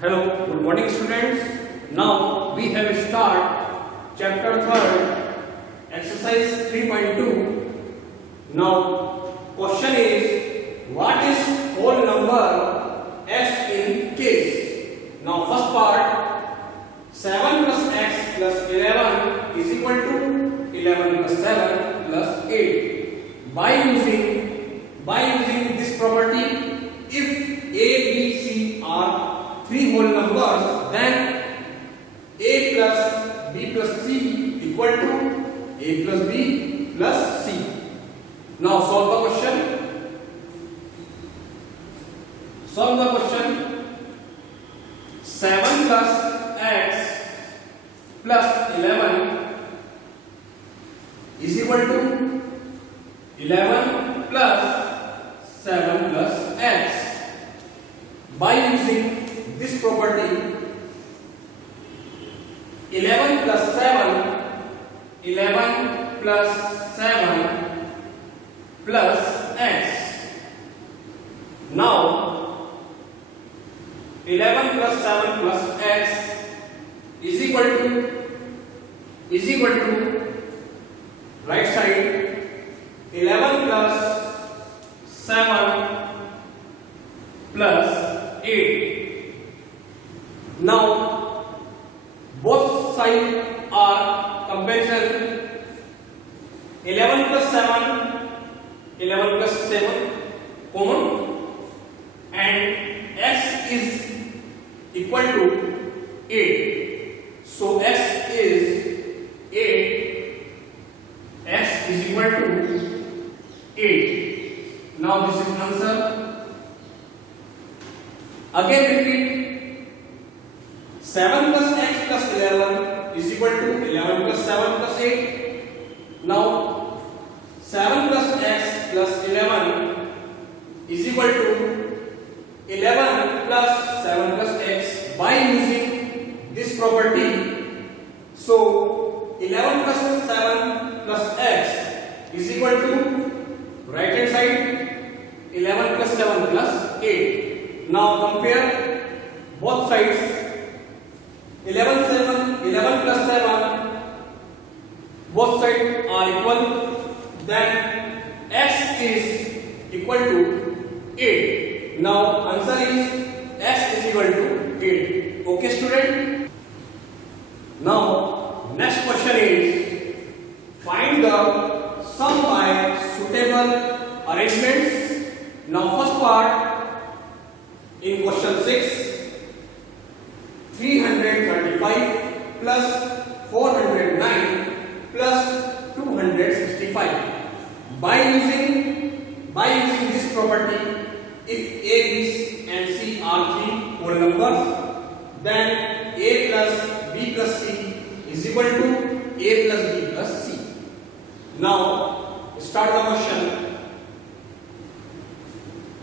Hello, good morning students. Now we have start chapter 3rd, exercise 3.2. Now question is, what is whole number x in case? Now first part, 7 plus x plus 11 is equal to 11 plus 7 plus 8. By using this property, if a, b, c are three whole numbers, then a plus b plus c equal to a plus b plus c. Now solve the question. Solve the question. 7 plus x plus 11 is equal to 11 plus 7 plus x. By using this property, 11 plus 7 plus x. Now 11 plus 7 plus x is equal to right side 11 plus 7 plus 8. Now both sides are comparison. 11 plus 7 common, and x is equal to 8. So x is 8. X is equal to 8. Now this is answer. Again repeat. 7 plus x plus 11 is equal to 11 plus 7 plus 8. Now 7 plus x plus 11 is equal to 11 plus 7 plus x by using this property. So 11 plus 7 plus x is equal to right hand side 11 plus 7 plus 8. Now compare both sides. 11 plus 7, both sides are equal, then x is equal to 8. Now answer is x is equal to 8. Okay student? Now next question is, find the sum by suitable arrangements. Now first part, in question 6, 335 plus 409 plus 265. By using this property, if a, b and c are three whole numbers, then a plus b plus c is equal to a plus b plus c. Now start the question.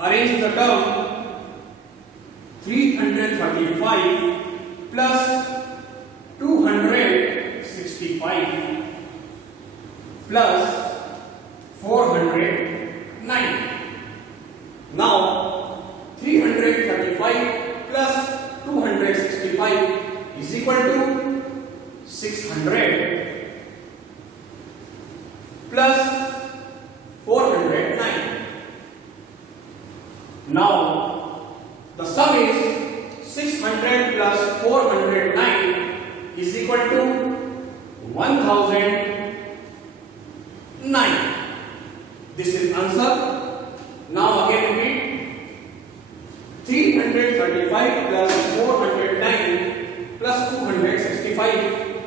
Arrange the term 335 plus 265 plus 409. Now 335 plus 265 is equal to 600 plus 409. Now the sum is 600 plus 409 is equal to 1009. This is answer. Now again repeat. 335 plus 409 plus 265.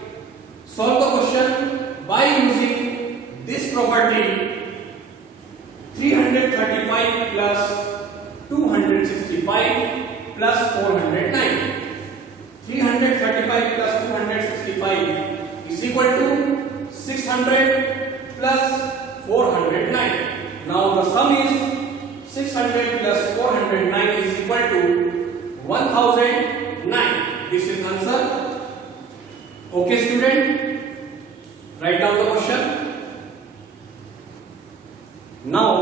Solve the question by using this property. 335 plus 265 plus 409. 335 plus 265 is equal to 600 plus 409. Now the sum is 600 plus 409 is equal to 1009. This is answer. Okay student? Write down the question. Now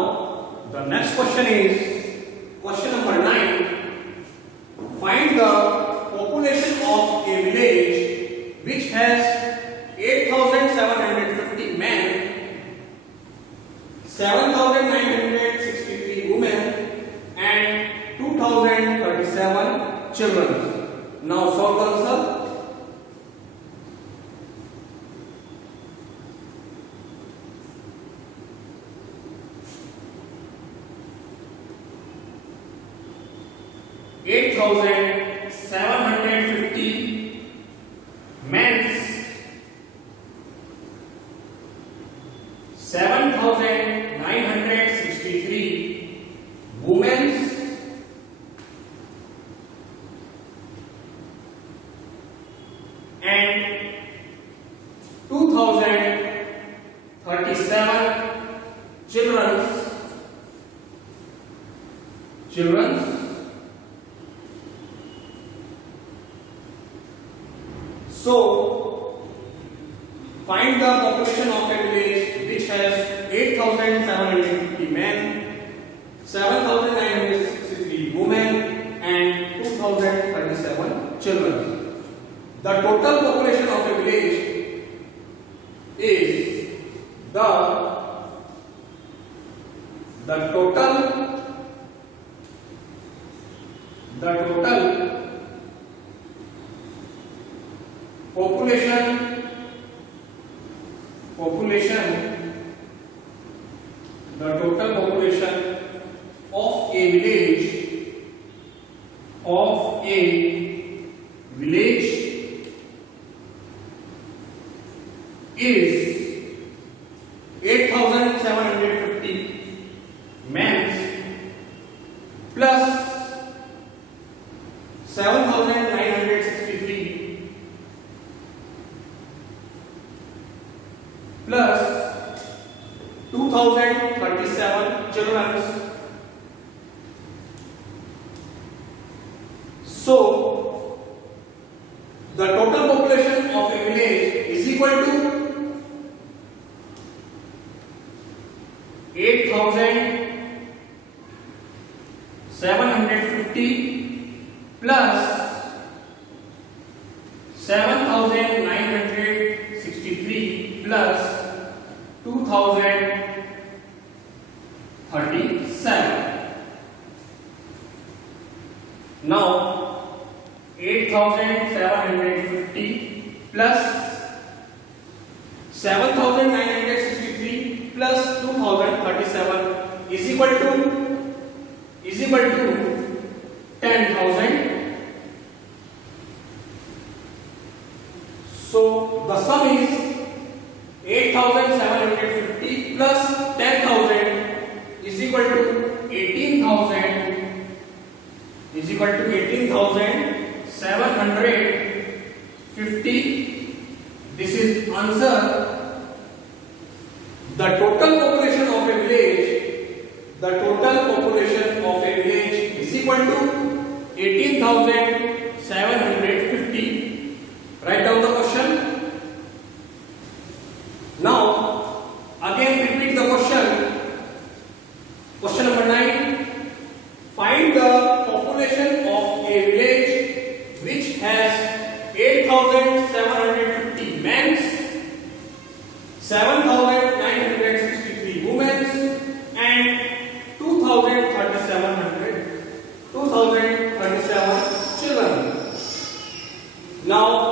the next question is question number 9. Find the of a village which has 8,750 men, 7,963 women and 2,037 children. Now solve the answer. Eight thousand 750 men's, 7,963 women's and 2,037 children's. So, find the population of a village which has 8,750 men, 7,963 women and 2,037 children. The total population of a village is the total population of a village is 8,750 men plus 7,963 plus 2,037 children. So, the total population of a village is equal to 8,750 plus 7,963 plus 2,037. Now 8,750 plus 7,963 plus 2,037 is equal to 10,000. So the sum is 8,750 plus 10,000 is equal to 18,750. This is answer. The total population of a village is equal to 18,750. Write down the question. Now again repeat the question. Question number 9. Find the population of a village which has 8,750 men, 7,963 women and 2,037 children. Now